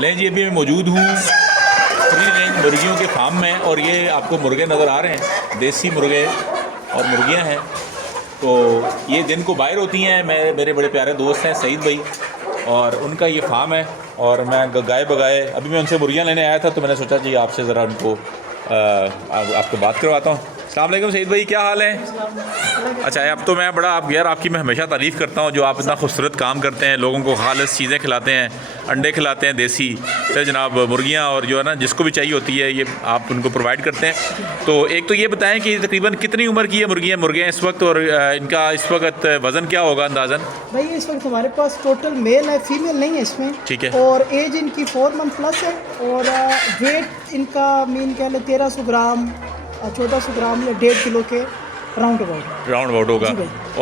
लें जी, अभी मैं मौजूद हूँ फ्री रेंज मुर्गियों के फार्म में और ये आपको मुर्गे नज़र आ रहे हैं, देसी मुर्गे और मुर्गियाँ हैं। तो ये दिन को बाहर होती हैं। मेरे बड़े प्यारे दोस्त हैं सईद भाई और उनका ये फार्म है और मैं गाय बगाए अभी मैं उनसे मुर्गियाँ लेने आया था, तो मैंने सोचा जी आपसे ज़रा उनको आपको बात करवाता हूँ। अस्सलाम वालेकुम सईद भाई, क्या हाल है? अच्छा, अब तो मैं बड़ा आप यार आपकी मैं हमेशा तारीफ़ करता हूँ जो आप इतना खूबसूरत काम करते हैं, लोगों को खालिस चीज़ें खिलाते हैं, अंडे खिलाते हैं देसी, फिर जनाब मुर्गियाँ और जो है ना जिसको भी चाहिए होती है ये आप उनको प्रोवाइड करते हैं। तो एक तो ये बताएं कि तकरीबन कितनी उम्र की है मुर्गियाँ इस वक्त, और इनका इस वक्त वज़न क्या होगा अंदाज़न? भाई इस वक्त हमारे पास टोटल मेल है, फीमेल नहीं है इसमें। ठीक है। और एज इनकी 4 मंथ प्लस है और वेट इनका मीन कह लें 1300 ग्राम 1400 ग्राम या 1.5 किलो के राउंड अबाउट होगा।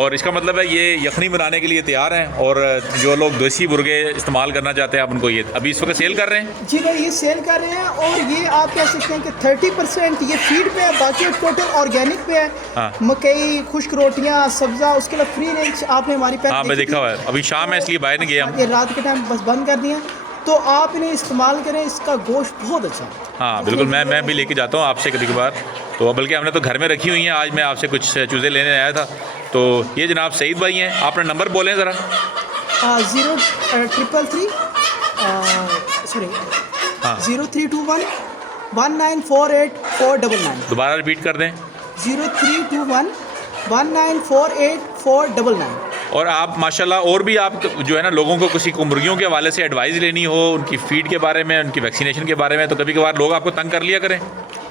और इसका मतलब है ये यखनी बनाने के लिए तैयार हैं, और जो लोग देसी मुर्गे इस्तेमाल करना चाहते हैं आप उनको ये अभी इस वक्त सेल कर रहे हैं? जी भाई, ये सेल कर रहे हैं और ये आप कह सकते हैं कि 30% ये फीड पे है, बाकी टोटल ऑर्गेनिक पे है। हाँ। मकई, खुश्क रोटियाँ, सब्जा, उसके अलावा फ्री रेंज आपने हमारी हाँ मैं देखा हुआ है, अभी शाम है इसलिए बाहर नहीं गया हम। ये रात के टाइम बस बंद कर दिया, तो आप इन्हें इस्तेमाल करें, इसका गोश्त बहुत अच्छा है। हाँ बिल्कुल, मैं भी लेके जाता हूँ आपसे कभी कभार, तो बल्कि हमने तो घर में रखी हुई हैं। आज मैं आपसे कुछ चूज़े लेने आया था। तो ये जनाब सईद भाई हैं, अपना नंबर बोलें ज़रा। 0333 सॉरी हाँ 0321 1948 दोबारा रिपीट कर दें। 0321 1948 और आप माशाल्लाह और भी आप जो है ना लोगों को किसी को मुर्गियों के हवाले से एडवाइस लेनी हो, उनकी फीड के बारे में, उनकी वैक्सीनेशन के बारे में, तो कभी कभार लोग आपको तंग कर लिया करें।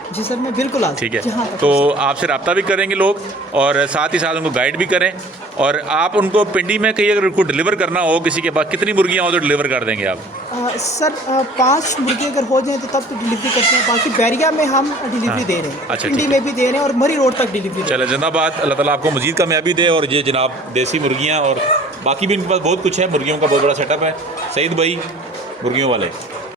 जी सर, मैं बिल्कुल आ ठीक है, तो आपसे रब्ता भी करेंगे लोग और साथ ही साथ उनको गाइड भी करें। और आप उनको पिंडी में कहीं अगर उनको डिलीवर करना हो किसी के पास, कितनी मुर्गियाँ हो तो डिलीवर कर देंगे आप? सर 5 मुर्गे अगर हो जाएं तो तब तो डिलीवरी करते हैं, बाकी बैरिया में हम डिलीवरी दे रहे हैं। अच्छा, पिंडी में भी दे रहे हैं और मरी रोड तक डिलीवरी। चले जिंदाबाद, अल्लाह ताला आपको मजीद कामयाबी दे। और ये जनाब देसी मुर्गियाँ और बाकी भी इनके पास बहुत कुछ है, मुर्गियों का बहुत बड़ा सेटअप है। सईद भाई मुर्गियों वाले।